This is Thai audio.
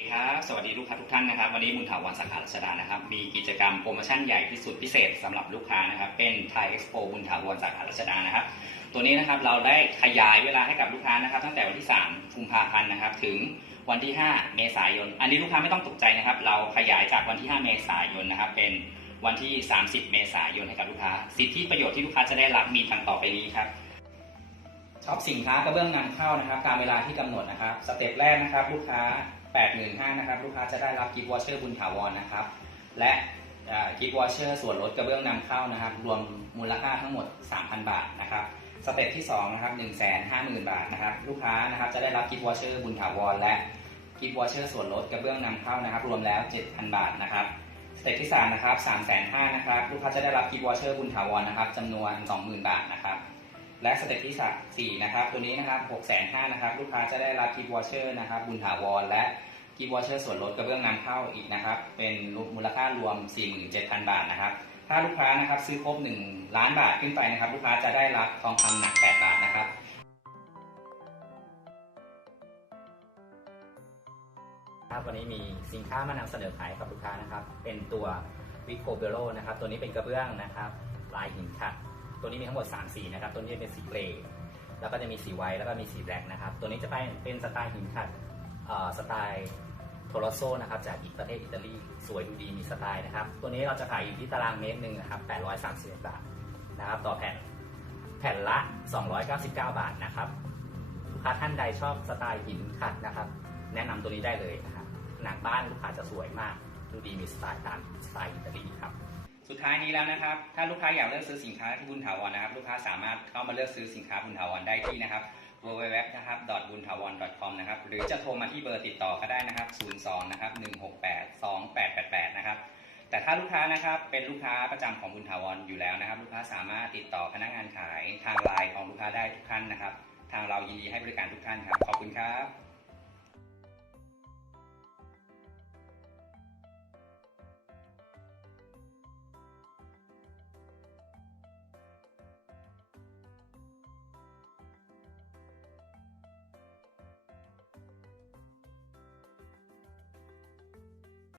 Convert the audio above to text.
สวัสดีครับสวัสดีลูกค้าทุกท่านนะครับ วันนี้บุญถาวรสาขารัชดานะครับ มีกิจกรรมโปรโมชั่นใหญ่ที่สุดพิเศษสำหรับลูกค้านะครับ เป็นไทยเอ็กซ์โปบุญถาวรสาขารัชดานะครับ ตัวนี้นะครับเราได้ขยายเวลาให้กับลูกค้านะครับ ตั้งแต่วันที่ 3 กุมภาพันธ์นะครับ ถึงวันที่ 5 เมษายน อันนี้ลูกค้าไม่ต้องตกใจนะครับ เราขยายจากวันที่ 5 เมษายนนะครับ เป็นวันที่ 30 เมษายนให้กับลูกค้า สิทธิประโยชน์ที่ลูกค้าจะได้รับมีดังต่อไปนี้ครับ ช็อปสินค้ากระเบื้องนำเข้านะครับตามเวลาที่กำหนดนะครับ สเต็ปแรกนะครับ ลูกค้า 85,000นะครับลูกค้าจะได้รับกิฟต์วอเชอร์บุญถาวรนะครับ และกิฟต์วอเชอร์ส่วนลดกระเบื้องนำเข้านะครับ รวมมูลค่าทั้งหมด 3,000 บาทนะครับสเต็ปที่2นะครับ150,000 บาทนะครับลูกค้านะครับจะได้รับกิฟต์วอเชอร์บุญถาวรและกิฟต์วอเชอร์ส่วนลดกระเบื้องนำเข้านะครับ รวมแล้ว 7,000 บาทนะครับสเต็ปที่3นะครับ3 5 0 0 0นะครับลูกค้าจะได้รับกิฟต์วอเชอร์บุญถาวรนะครับจำนวน 20,000 บาทนะครับ และสเต็ปที่สี่นะครับ ตัวนี้นะครับ6 5 0 0 0นะครับลูกค้าจะได้รับกิฟต์วอเชอร์นะครับบุญถาวรและกิฟต์วอเชอร์ส่วนลดกระเบื้องนำเข้าอีกนะครับ เป็นมูลค่ารวม 47,000 บาทนะครับ ถ้าลูกค้านะครับซื้อครบ 1 ล้านบาทขึ้นไปนะครับ ลูกค้าจะได้รับทองคำหนัก 8 บาทนะครับครับวันนี้มีสินค้ามานำเสนอขายกับลูกค้านะครับ เป็นตัววิโคเบโลนะครับ ตัวนี้เป็นกระเบื้องนะครับ ลายหินขัด ตัวนี้มีทั้งหมด3สีนะครับ ตัวนี้เป็นสีเกรย์แล้วก็จะมีสีไวท์แล้วก็มีสีแบล็กนะครับ ตัวนี้จะเป็นเป็นสไตล์หินขัดอ่อสไตล์โทรโซนะครับจากอีกประเทศอิตาลีสวยดูดีมีสไตล์นะครับ ตัวนี้เราจะขายอยู่ที่ตารางเมตรหนึ่งนะครับ831บาทนะครับ ต่อแผ่นแผ่นละ 299 บาทนะครับลูกค้าท่านใดชอบสไตล์หินขัดนะครับ แนะนำตัวนี้ได้เลยนะครับหนังบ้านลูกค้าจะสวยมาก ดูดีมีสไตล์ตามสไตล์อิตาลีครับ ท้ายนี้แล้วนะครับ ถ้าลูกค้าอยากเลือกซื้อสินค้าที่บุญถาวรนะครับ ลูกค้าสามารถเข้ามาเลือกซื้อสินค้าบุญถาวรได้ที่นะครับ www นะครับบุญถาวร .com นะครับ หรือจะโทรมาที่เบอร์ติดต่อก็ได้นะครับ 02 นะครับ 168 2888 นะครับ แต่ถ้าลูกค้านะครับ เป็นลูกค้าประจำของบุญถาวรอยู่แล้วนะครับ ลูกค้าสามารถติดต่อพนักงานขายทางไลน์ของลูกค้าได้ทุกท่านนะครับ ทางเรายินดีให้บริการทุกท่านครับ ขอบคุณครับ